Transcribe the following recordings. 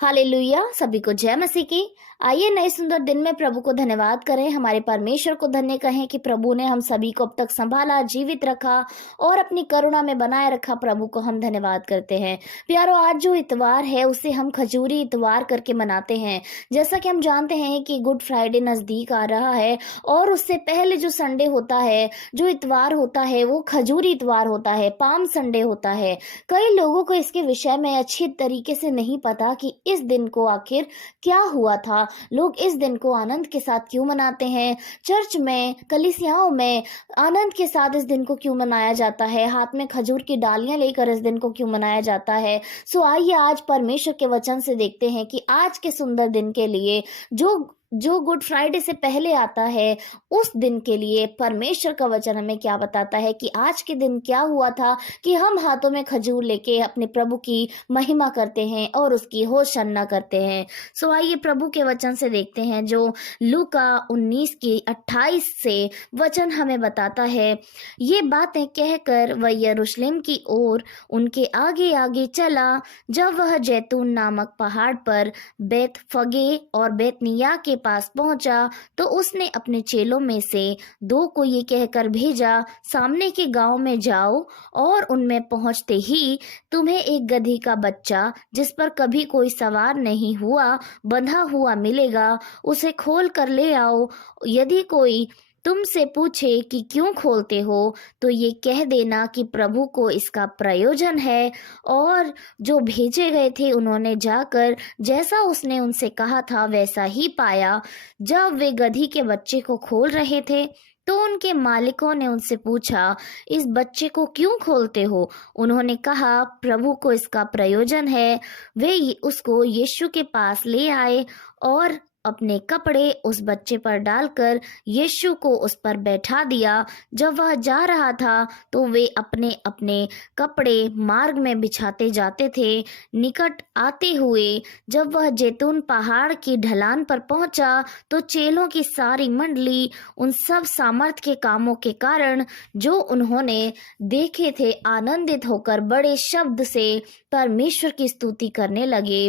Hallelujah. सभी को जय मसीह की। आइए नए सुंदर दिन में प्रभु को धन्यवाद करें, हमारे परमेश्वर को धन्य कहें कि प्रभु ने हम सभी को अब तक संभाला, जीवित रखा और अपनी करुणा में बनाए रखा। प्रभु को हम धन्यवाद करते हैं। प्यारो, आज जो इतवार है उसे हम खजूरी इतवार करके मनाते हैं। जैसा कि हम जानते हैं कि गुड फ्राइडे नजदीक आ रहा है और उससे पहले जो संडे होता है, जो इतवार होता है, वो खजूरी इतवार होता है, पाम संडे होता है। कई लोगों को इसके विषय में अच्छी तरीके से नहीं पता कि इस दिन को आखिर क्या हुआ था, लोग इस दिन को आनंद के साथ क्यों मनाते हैं, चर्च में, कलीसियाओं में आनंद के साथ इस दिन को क्यों मनाया जाता है, हाथ में खजूर की डालियां लेकर इस दिन को क्यों मनाया जाता है। सो आइए आज परमेश्वर के वचन से देखते हैं कि आज के सुंदर दिन के लिए जो गुड फ्राइडे से पहले आता है, उस दिन के लिए परमेश्वर का वचन हमें क्या बताता है कि आज के दिन क्या हुआ था कि हम हाथों में खजूर लेके अपने प्रभु की महिमा करते हैं और उसकी होशाना करते हैं। सो आइए प्रभु के वचन से देखते हैं जो लूका 19:28 से वचन हमें बताता है। ये बातें कहकर वह यरूशलेम की ओर उनके आगे आगे चला। जब वह जैतून नामक पहाड़ पर बेतफगे और बेतनिया के पास पहुंचा तो उसने अपने चेलों में से 2 को ये कहकर भेजा, सामने के गांव में जाओ और उनमें पहुंचते ही तुम्हें एक गधी का बच्चा जिस पर कभी कोई सवार नहीं हुआ बंधा हुआ मिलेगा, उसे खोल कर ले आओ। यदि कोई तुमसे पूछे कि क्यों खोलते हो तो ये कह देना कि प्रभु को इसका प्रयोजन है। और जो भेजे गए थे उन्होंने जाकर जैसा उसने उनसे कहा था वैसा ही पाया। जब वे गधी के बच्चे को खोल रहे थे तो उनके मालिकों ने उनसे पूछा, इस बच्चे को क्यों खोलते हो? उन्होंने कहा, प्रभु को इसका प्रयोजन है। वे उसको यीशु के पास ले आए और अपने कपड़े उस बच्चे पर डालकर यीशु को उस पर बैठा दिया। जब वह जा रहा था तो वे अपने अपने कपड़े मार्ग में बिछाते जाते थे। निकट आते हुए जब वह जैतून पहाड़ की ढलान पर पहुंचा तो चेलों की सारी मंडली उन सब सामर्थ के कामों के कारण जो उन्होंने देखे थे आनंदित होकर बड़े शब्द से परमेश्वर की स्तुति करने लगे।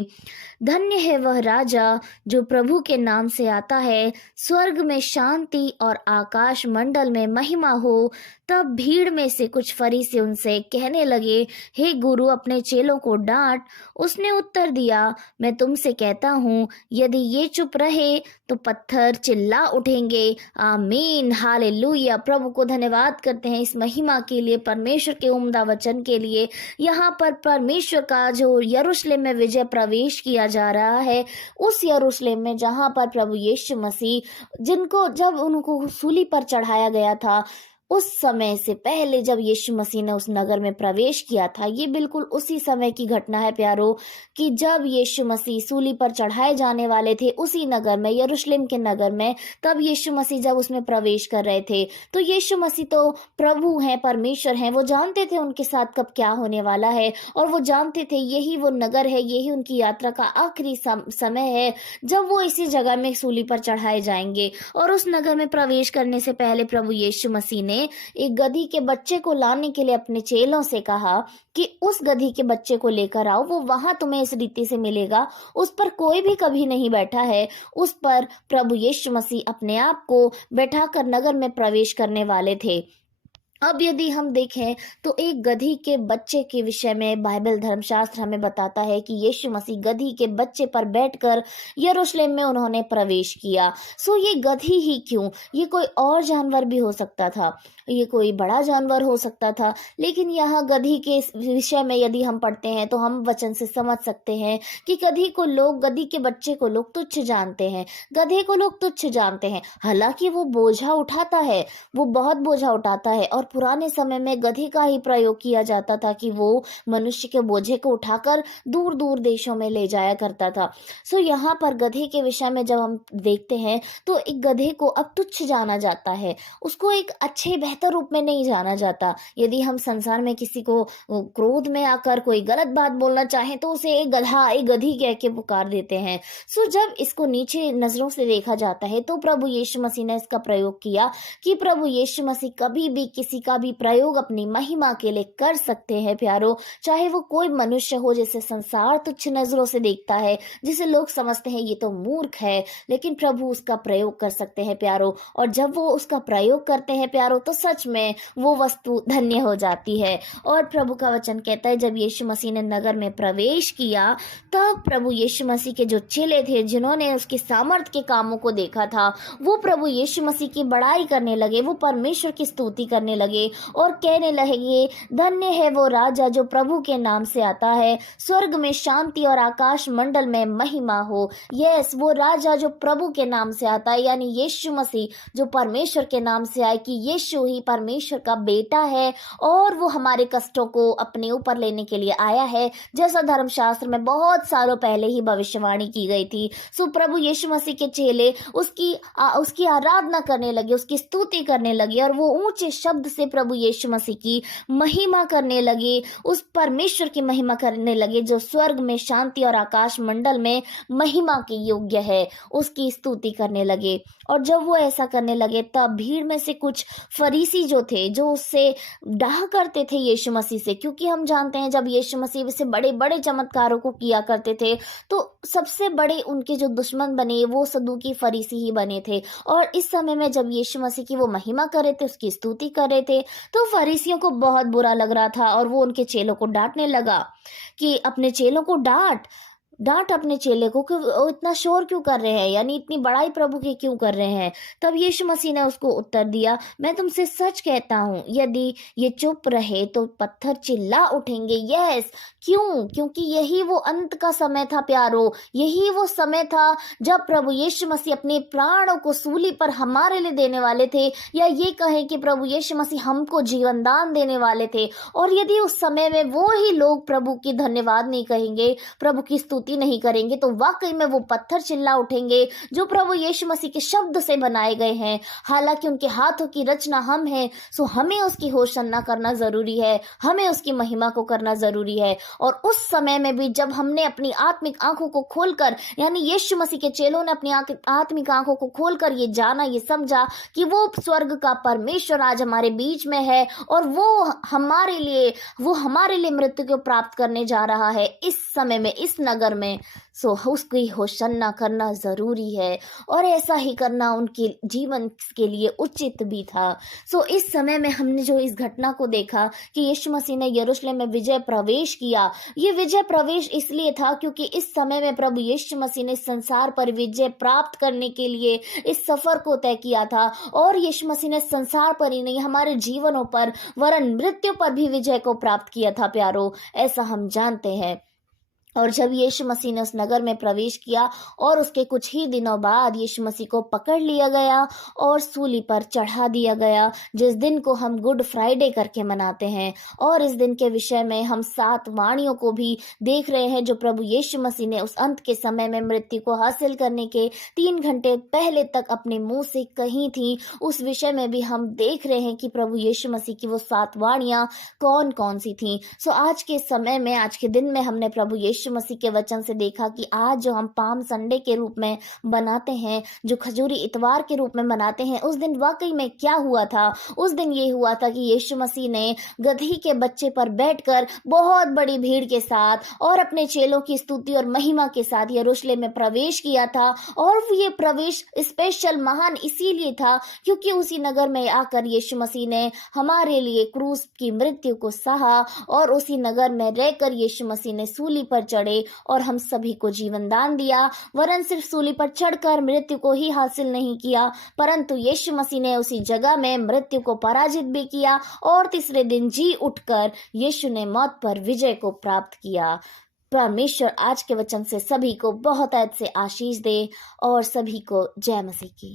धन्य है वह राजा जो प्रभु के नाम से आता है, स्वर्ग में शांति और आकाश मंडल में महिमा हो। तब भीड़ में से कुछ फरीसी उनसे कहने लगे, हे गुरु, अपने चेलों को डांट। उसने उत्तर दिया, मैं तुमसे कहता हूँ यदि ये चुप रहे तो पत्थर चिल्ला उठेंगे। आमीन, हालेलुया। प्रभु को धन्यवाद करते हैं इस महिमा के लिए, परमेश्वर के उम्दा वचन के लिए। यहाँ पर परमेश्वर का जो यरूशलेम में विजय प्रवेश किया जा रहा है, उस यरूशलेम में जहाँ पर प्रभु यीशु मसीह जिनको जब उनको सूली पर चढ़ाया गया था, उस समय से पहले जब यीशु मसीह ने उस नगर में प्रवेश किया था, ये बिल्कुल उसी समय की घटना है प्यारो, कि जब यीशु मसीह सूली पर चढ़ाए जाने वाले थे उसी नगर में, यरूशलेम के नगर में, तब यीशु मसीह जब उसमें प्रवेश कर रहे थे तो यीशु मसीह तो प्रभु हैं, परमेश्वर हैं, वो जानते थे उनके साथ कब क्या होने वाला है और वो जानते थे यही वो नगर है, यही उनकी यात्रा का आखिरी समय है जब वो इसी जगह में सूली पर चढ़ाए जाएंगे। और उस नगर में प्रवेश करने से पहले प्रभु यीशु मसीह ने एक गधी के बच्चे को लाने के लिए अपने चेलों से कहा कि उस गधी के बच्चे को लेकर आओ, वो वहां तुम्हें इस रीति से मिलेगा, उस पर कोई भी कभी नहीं बैठा है। उस पर प्रभु यीशु मसीह अपने आप को बैठाकर नगर में प्रवेश करने वाले थे। अब यदि हम देखें तो एक गधी के बच्चे के विषय में बाइबल धर्मशास्त्र हमें बताता है कि यीशु मसीह गधी के बच्चे पर बैठकर यरूशलेम में उन्होंने प्रवेश किया। सो ये गधी ही क्यों? ये कोई और जानवर भी हो सकता था, ये कोई बड़ा जानवर हो सकता था, लेकिन यहाँ गधी के विषय में यदि हम पढ़ते हैं तो हम वचन से समझ सकते हैं कि गधी के बच्चे को लोग तुच्छ जानते हैं, गधे को लोग तुच्छ जानते हैं। हालांकि वो बोझा उठाता है, वो बहुत बोझा उठाता है, और पुराने समय में गधे का ही प्रयोग किया जाता था कि वो मनुष्य के बोझे को उठाकर दूर दूर देशों में ले जाया करता था। सो यहाँ पर गधे के विषय में जब हम देखते हैं तो एक गधे को अब तुच्छ जाना जाता है, उसको एक अच्छे बेहतर रूप में नहीं जाना जाता। यदि हम संसार में किसी को क्रोध में आकर कोई गलत बात बोलना चाहें तो उसे एक गधा, एक गधी कह के पुकार देते हैं। सो जब इसको नीचे नजरों से देखा जाता है तो प्रभु यीशु मसीह ने इसका प्रयोग किया कि प्रभु यीशु मसीह कभी भी किसी का भी प्रयोग अपनी महिमा के लिए कर सकते हैं प्यारो। चाहे वो कोई मनुष्य हो जिसे संसार तुच्छ नजरों से देखता है, जिसे लोग समझते हैं ये तो मूर्ख है, लेकिन प्रभु उसका प्रयोग कर सकते हैं प्यारो। और जब वो उसका प्रयोग करते हैं प्यारो तो सच में वो वस्तु धन्य हो जाती है। और प्रभु का वचन कहता है जब यीशु मसीह ने नगर में प्रवेश किया तब प्रभु यीशु मसीह के जो चेले थे जिन्होंने उसके सामर्थ के कामों को देखा था, वो प्रभु यीशु मसीह की बड़ाई करने लगे, वो परमेश्वर की स्तुति करने लगे और कहने लगे धन्य है वो राजा जो प्रभु के नाम से आता है, स्वर्ग में शांति और आकाश मंडल में महिमा हो। यस, वो राजा जो प्रभु के नाम से आता है, यानी यीशु मसीह जो परमेश्वर के नाम से आए, कि यीशु ही परमेश्वर का बेटा है और वो हमारे कष्टों को अपने ऊपर लेने के लिए आया है, जैसा धर्मशास्त्र में बहुत सालों पहले ही भविष्यवाणी की गई थी। सो प्रभु यीशु मसीह के चेले उसकी आराधना करने लगे, उसकी स्तुति करने लगे और वो ऊंचे शब्द से प्रभु यीशु मसीह की महिमा करने लगे, उस परमेश्वर की महिमा करने लगे जो स्वर्ग में शांति और आकाश मंडल में महिमा के योग्य है, उसकी स्तुति करने लगे। और जब वो ऐसा करने लगे तब भीड़ में से कुछ फरीसी जो थे, जो उससे डाह करते थे यीशु मसीह से, क्योंकि हम जानते हैं जब यीशु मसीह से बड़े बड़े चमत्कारों को किया करते थे तो सबसे बड़े उनके जो दुश्मन बने वो सदूकी फरीसी ही बने थे। और इस समय में जब यीशु मसीह की वो महिमा कर रहे थे, उसकी स्तुति कर रहे थे, तो फरीसियों को बहुत बुरा लग रहा था और वो उनके चेलों को डांटने लगा कि अपने चेलों को डांट अपने चेले को कि वो इतना शोर क्यों कर रहे हैं, यानी इतनी बड़ाई प्रभु की क्यों कर रहे हैं। तब यीशु मसीह ने उसको उत्तर दिया, मैं तुमसे सच कहता हूँ यदि ये चुप रहे तो पत्थर चिल्ला उठेंगे। यस, क्यों? क्योंकि यही वो अंत का समय था प्यारो, यही वो समय था जब प्रभु यीशु मसीह अपने प्राणों को सूली पर हमारे लिए देने वाले थे, या ये कहें कि प्रभु यीशु मसीह हमको जीवन दान देने वाले थे। और यदि उस समय में वो ही लोग प्रभु की धन्यवाद नहीं कहेंगे, प्रभु की स्तुति नहीं करेंगे, तो वाकई में वो पत्थर चिल्ला उठेंगे जो प्रभु यीशु मसीह के शब्द से बनाए गए हैं। हालांकि उनके हाथों की रचना हम हैं, सो हमें उसकी होशन्ना करना जरूरी है, हमें उसकी महिमा को करना जरूरी है। और उस समय में भी जब हमने अपनी आत्मिक आंखों को खोलकर, यानी यीशु मसीह के चेलों ने अपनी आत्मिक आंखों को खोलकर ये जाना, ये समझा कि वो स्वर्ग का परमेश्वर आज हमारे बीच में है और वो हमारे लिए मृत्यु को प्राप्त करने जा रहा है इस समय में, इस नगर में। सो उसकी होशन्ना करना जरूरी है और ऐसा ही करना उनके जीवन के लिए उचित भी था। सो इस समय में हमने जो इस घटना को देखा कि यीशु मसीह ने यरूशलेम में विजय प्रवेश किया, ये विजय प्रवेश इसलिए था क्योंकि इस समय में प्रभु यीशु मसीह ने संसार पर विजय प्राप्त करने के लिए इस सफर को तय किया था। और यीशु मसीह ने संसार पर ही नहीं, हमारे जीवनों पर वरन मृत्यु पर भी विजय को प्राप्त किया था प्यारो, ऐसा हम जानते हैं। और जब यीशु मसीह ने उस नगर में प्रवेश किया और उसके कुछ ही दिनों बाद यीशु मसीह को पकड़ लिया गया और सूली पर चढ़ा दिया गया, जिस दिन को हम गुड फ्राइडे करके मनाते हैं। और इस दिन के विषय में हम 7 वाणियों को भी देख रहे हैं जो प्रभु यीशु मसीह ने उस अंत के समय में मृत्यु को हासिल करने के 3 घंटे पहले तक अपने मुंह से कही थी। उस विषय में भी हम देख रहे हैं कि प्रभु यीशु मसीह की वो 7 वाणियां कौन कौन सी थी। सो आज के समय में, आज के दिन में हमने प्रभु यीशु मसीह के वचन से देखा कि आज जो हम पाम संडे के रूप में बनाते हैं, जो खजूरी इतवार के रूप में मनाते हैं, उस दिन वाकई में क्या हुआ था। उस दिन ये हुआ था कि यीशु मसीह ने गदही के बच्चे पर बैठकर बहुत बड़ी भीड़ के साथ और अपने चेलों की स्तुति और महिमा के साथ यरूशलेम में प्रवेश किया था। और ये प्रवेश स्पेशल महान इसीलिए था क्योंकि उसी नगर में आकर यीशु मसीह ने हमारे लिए क्रूस की मृत्यु को सहा और उसी नगर में रहकर यीशु मसीह ने सूली पर चढ़े और हम सभी को जीवन दान दिया। वरन सिर्फ सूली पर चढ़कर मृत्यु को ही हासिल नहीं किया, परंतु यीशु मसीह ने उसी जगह में मृत्यु को पराजित भी किया और तीसरे दिन जी उठकर यीशु ने मौत पर विजय को प्राप्त किया। परमेश्वर आज के वचन से सभी को बहुत ऐसे आशीष दे और सभी को जय मसीह की।